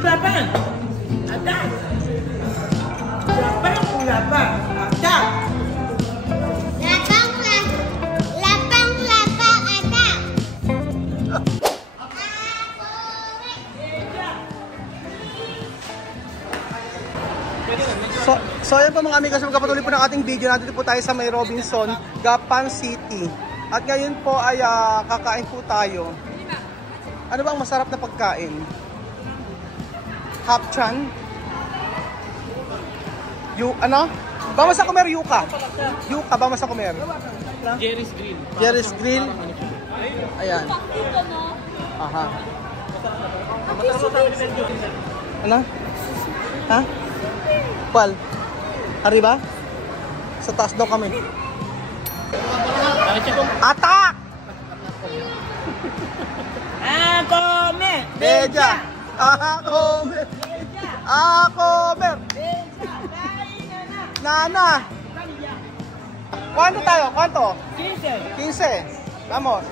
Laban! Atas! Laban! Laban! Atas! So ayan po mga amigos, magkapatuloy po ng ating video. Nandito po tayo sa May Robinson, Gapan City. At ngayon po ay kakain po tayo. Ano bang masarap na pagkain? Hapchan? Ano? Vamos a comer yuca. Yuca, vamos a comer. Jerry's Grill. Jerry's Grill. Ayan. Aha. Ano? Ha? Pal? Arriba? Sa taas daw kami. Atak! Come! Beja! Come! Come! Nana! ¿Cuánto tayo? ¿Cuánto? 15. 15. Vamos.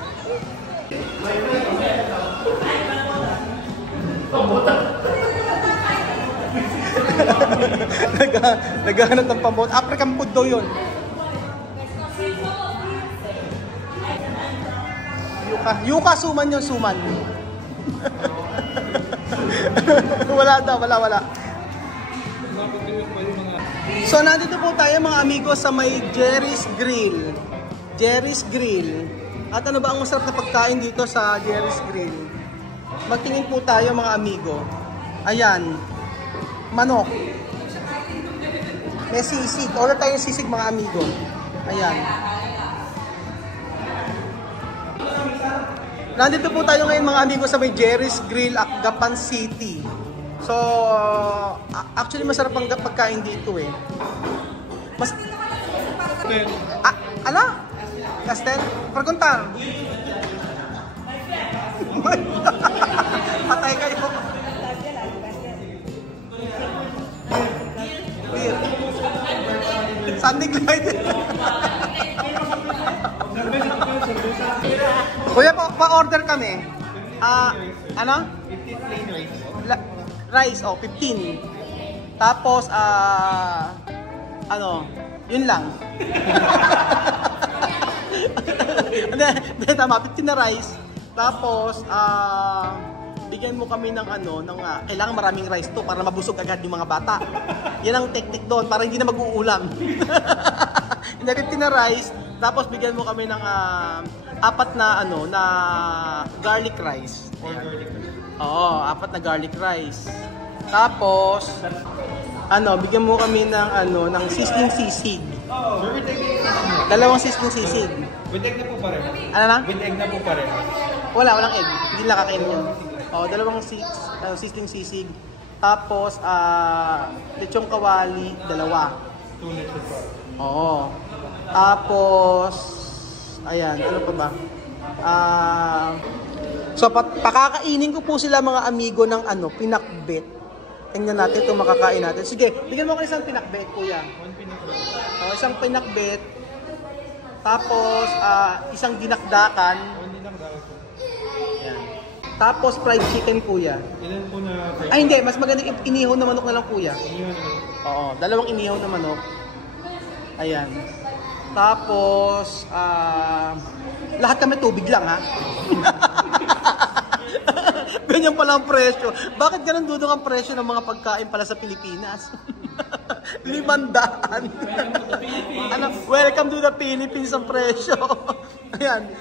Naghahanap ng pambot. African food daw yun. Yuka suman yun, suman. Wala daw, wala. So nandito po tayo mga amigo sa may Jerry's Grill. Jerry's Grill. At ano ba ang masarap na pagkain dito sa Jerry's Grill? Magtingin po tayo mga amigo. Ayan. Manok. May sisig. Order tayo ng sisig mga amigo. Ayan. Nandito po tayo ngayon mga amigo sa may Jerry's Grill, Gapan City. So, actually masarap ang pagkain dito eh. Ano? Castel? Perguntar. Patay kayo. Weird. Sunday glide. Kuya, pa-order kami. Ano? 15 plain rice. Rice, 15. Tapos, yun lang. Hindi, tama, 15 na rice. Tapos, bigyan mo kami ng kailangan maraming rice to para mabusog agad yung mga bata. Yan ang technique doon, para hindi na mag-uulam. Hindi, 15 na rice. Tapos, bigyan mo kami ng 4 na na garlic rice. Oo, 4 na garlic rice. Tapos bigyan mo kami ng sizzling sisig. Dalawang sizzling sisig. With egg na po pareho. Ano na? With egg na po pareho. Walang egg. Hindi lang kakainin yan. Dalawang sizzling sisig. Tapos lechong kawali, 2. 2 lechon po. Oo. Tapos ayan, ano pa ba? So pakakainin ko po sila mga amigo ng pinakbet. Tingnan natin itong makakain natin. Sige, bigyan mo ko isang pinakbet, kuya. 1 pinakbet. Isang pinakbet. Tapos isang dinakdakan. 1 dinakdakan po. Ayan. Tapos fried chicken, kuya. Ilan po na fried? Ay hindi, mas maganda inihaw na manok na lang, kuya. Inihaw na lang. Oo, 2 inihaw na manok. Ayan. Tapos lahat kami tubig lang, ha. Ganyan pala ang presyo. Bakit ganun dudong ang presyo ng mga pagkain pala sa Pilipinas? 500. Welcome to the Philippines ang presyo. Ayan.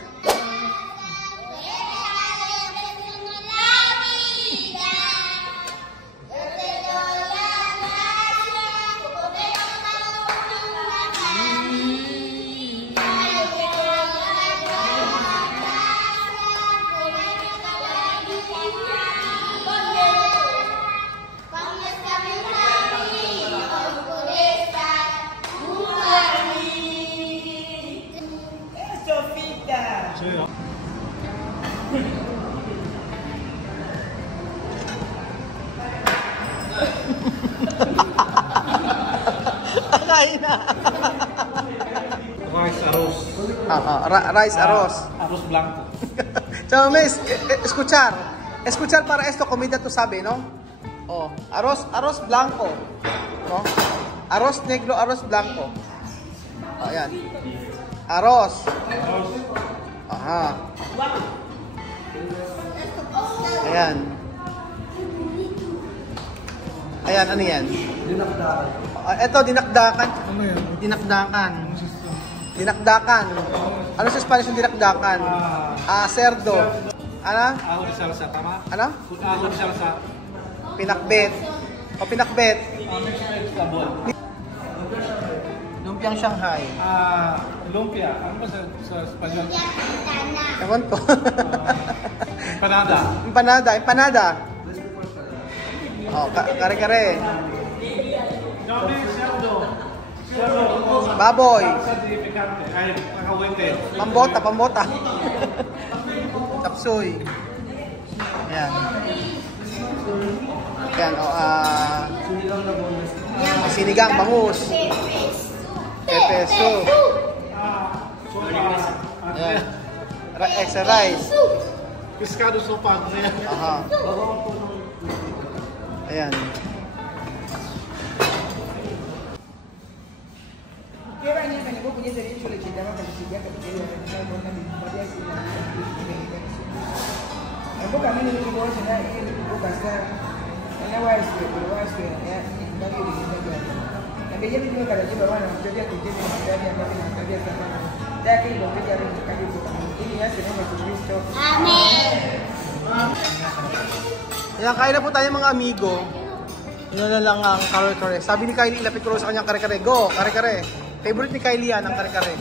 Kain na. Rice arroz. Rice arroz. Arroz blanco. Chao, mes, escuchar para esto comida tú sabes, ¿no? Oh, arroz blanco. No? Arroz negro, arroz blanco. Oh, ayan. Arroz. Aha. Ayan. Ayan, ano yan? Dinakdakan. Ito, dinakdakan. Ano yan? Dinakdakan. Dinakdakan. Ano sa Spanish yung dinakdakan? Cerdo. Ano? Ahon salsa, tama? Ano? Ahon salsa. Pinakbet. O pinakbet. Mixed vegetable. Lumpiang Shanghai. Lumpia. Ano ba sa Espanyol? Ewan ko. Empanada. Empanada. Oh, kare-kare. Gabi, cerdo. Baboy. Salsa de picante. Ay, nakawente. Pambota. Chapsuy. Ayan. Ayan, sinigang, bangus. Pepe soup. Ayan. Extra rice. Pescado sopa. Aha. Ayan. ¿Qué baña que no pudiese derecho le chingaba que le chingaba que le chingaba con una memoria así la en boca mí no le digo eso nada en boca está en la guay pero va a ser ya no le digo nada la que yo me digo para yo bueno yo ya que tiene una tarea más en la tarea esta mano ya que lo que ya en la calle que también y ya se nos Jesucristo amén. Ayan, kain na po tayo mga amigo. Yun na lang ang kare-kare. Sabi ni Kylie, ilapit ko sa kanyang kare-kare. Go, kare-kare. Favorite ni Kylie yan, ang kare-kare.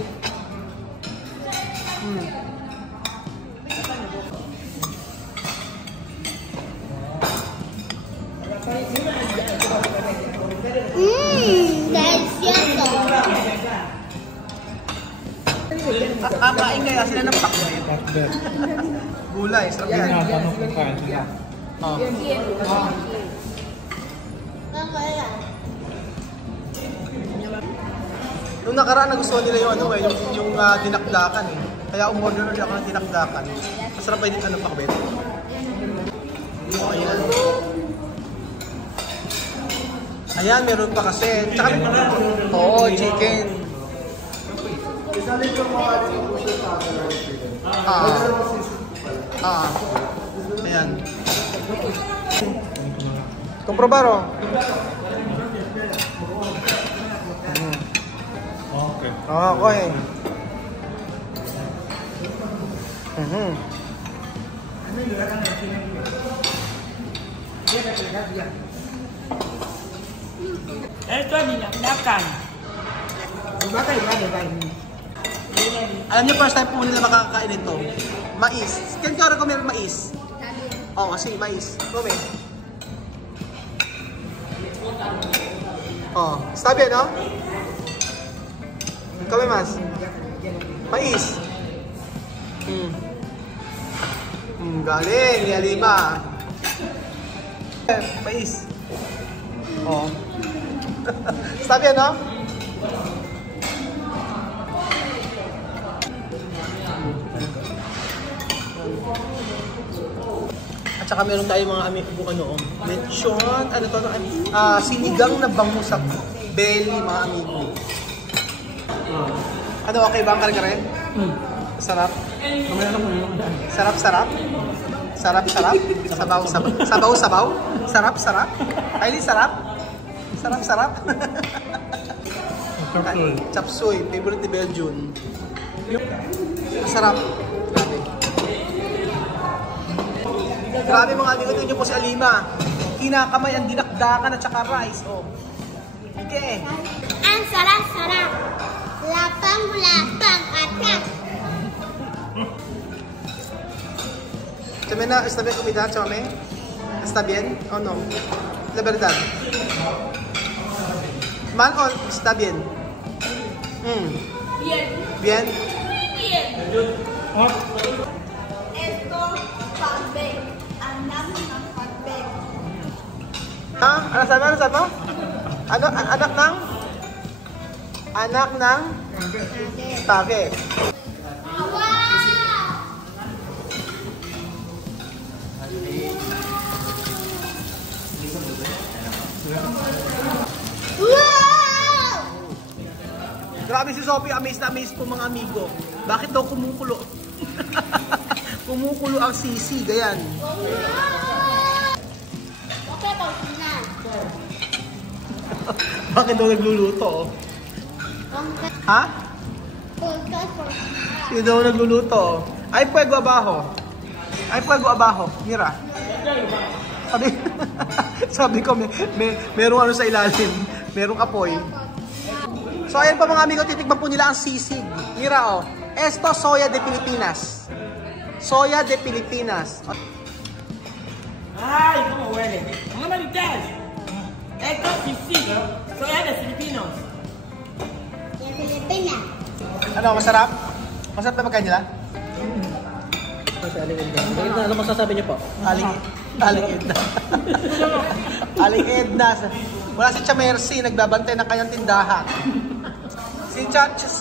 Delicioso. Kakain kaya sila ng pakbet. Pakbet. Gulay, sarap Yan yan. na, tanong kung kain sila. Oh. Nung nakaraan nagustuhan nila yung ano yung dinakdakan eh. Kaya umorder ulit ako ng dinakdakan. Masarap pa yung ano pakbet. Ayan. Ayan, meron pa kasi. Tsaka, oo, chicken. Ayan. Comprobaro. Okay. Okay. esto es dinakdakan baka iba de baño Alam niyo, first time po nila makakain ito. Mais. Can you recommend mais? Oo, kasi mais. Come. Oh, está bien, no? Come más. Mais. Galing, ni Alima. Mais. Oh. Está bien, no? At saka meron tayong mga amigo, lechon, sinigang na bangus sa belly, mga amigo. Ano, okay ba ang kare-kare? Sarap? Sarap? Sarap? Sabaw? Sarap? Kylie, sarap? Sarap? Chapsuy. Chapsuy, favorite ni Belgium. Sarap. Grabe mga amigo, tingnan niyo po si Alima. Kinakamay ang dinakdakan at saka rice. Oh. Okay. Ang sarap-sarap. Lapang-lapang atak. Chame na, está bien comida, chame? Está bien o no? La verdad. Mal o está bien? Bien. What? Esto, pag-bake. Anak ng pag-bake. Ha? Ano sabi? Ano? Anak ng? Spaghetti. Wow! Sophie, amazed na amazed po mga amigo. Bakit daw kumukulo? Kumukulo ang sisig, ayan. Okay po, na. Bakit daw nagluluto? Ha? Sino daw nagluluto? Ay, fuego abajo. Ay, fuego abajo. Mira. Sabi ko, merong ano sa ilalim. Merong apoy. So, ayan pa mga amigo, titikman po nila ang sisig. Mira, oh. Esto, soya de Pilipinas. Soya de Pilipinas. Ay, ¿cómo huele? ¡Mamá maritas! Esto sí, sí, soy de Filipinos. De Pilipinas. Ano, masarap? Masarap na pagkain nila? Ano masasabi niyo po? Aling Edna. Aling Edna. Wala si Chamercy, nagbabantay ng kanyang tindahan. Si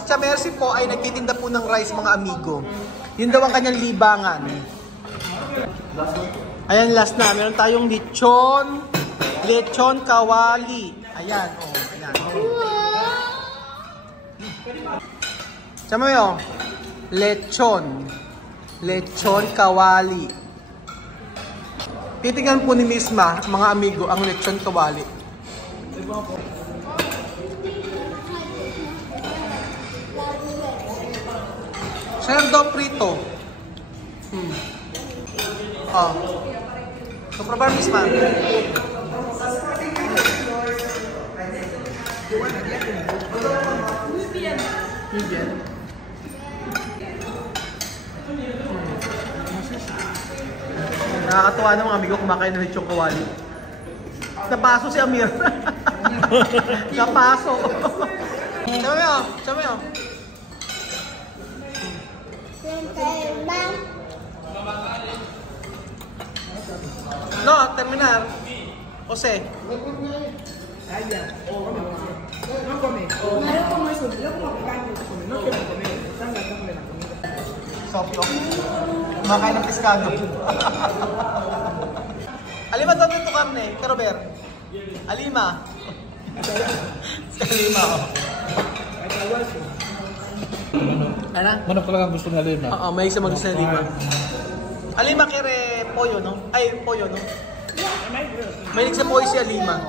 Chamercy po ay nagtitinda po ng rice, mga amigo. Yun daw ang kanyang libangan. Ayan, last na. Meron tayong lechon kawali. Ayan, oh. Ayan. Sama mo yun? Lechon kawali. Titingnan po ni Misma, mga amigo, ang lechon kawali. Cerdo prito. Oh. So, probar Misma. Medium. Nakakatuwa na mga amigo kumakain ng lechon kawali. Napaso si Amir. Napaso. Sabi mo. No, terminar. Jose. No come. No como eso, yo como picante, no quiero comer. Están gastando la comida. Sophie, kumakain ng pescado. Alima, doon ito karne, Robert. Alima. Alima, oh. Ano? Manok talaga gusto ni Alima. Oo, may isa mag-gusto na Alima. Alima kere pollo, no? Ay, pollo, no? May sa pollo si Alima.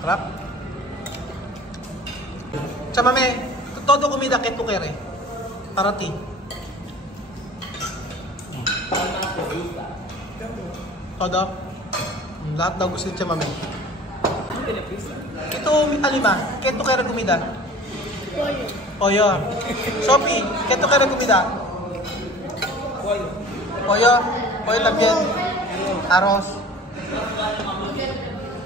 Sarap. Chamame, todo comida que tú quieres. Para ti. Todo? Lahat daw gusto ni Chamame. Ito, Alima, que tú quieres comida? Pollo. Pollo. Sophie, que tú quieres comida? Pollo. Pollo. Pollo también. Arroz.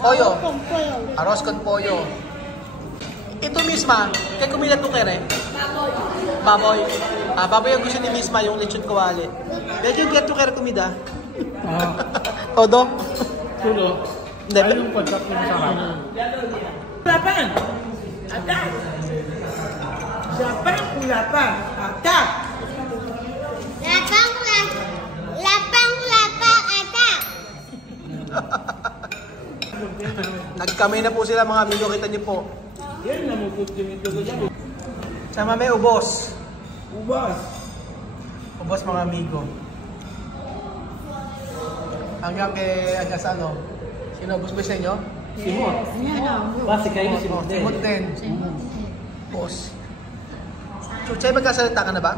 Pollo. Con pollo. Arroz con pollo. Ito Misma, ¿qué comida tú quieres? Baboy. Baboy ang gusto ni Misma, yung lechon kawali. Medyo ¿qué tú quieres comida? Todo? Tulo. Hindi. Ay, yung pagkat yung masarap. Ulapan. Attack. Japan, ulapan. Attack. Lapang, attack. Nagkamay na po sila mga amigo, kita niyo po. Yan na mo ito dyan. Sama may ubos. Ubas. Ubos mga amigo. Hanggang kay sa ano? Sino ubos ba sa inyo? Simot. Basi kayo si Simot din. Simot din. Ubos. Chuchay, magkasalita ka na ba?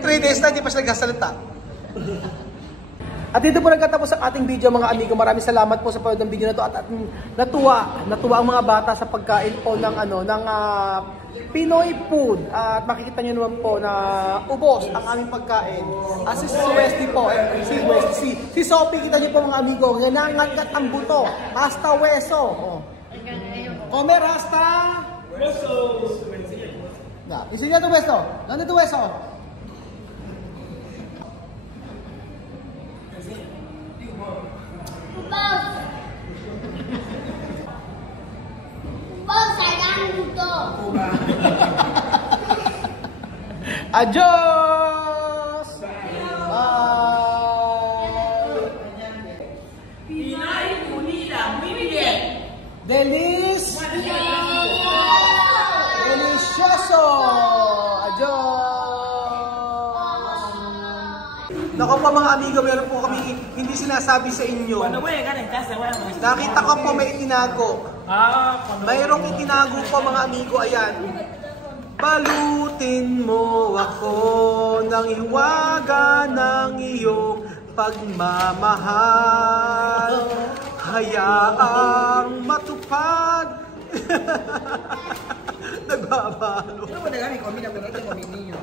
3 days na, hindi pa siya nagkasalita. At dito po nagkatapos ang ating video mga amigo. Maraming salamat po sa panood ng video na to at natuwa ang mga bata sa pagkain po ng Pinoy food. At makikita niyo naman po na ubos ang aming pagkain. Si Westy po, si Sophie, kita niyo po mga amigo, nangangat ang buto hasta hueso. Oh. Comer hasta hueso. Enseña tu hueso. ¿Dónde tu hueso? Adios! Bye! Pinay Uni. Ako po mga amigo, meron po kami hindi sinasabi sa inyo. Nakita ko po may itinago. Mayroong itinago po mga amigo, ayan. Balutin mo ako ng hiwaga ng iyong pagmamahal. Hayaang matupad. Nagbabalo. Ano ba nagami ko? Mina ko na ito mo ninyo.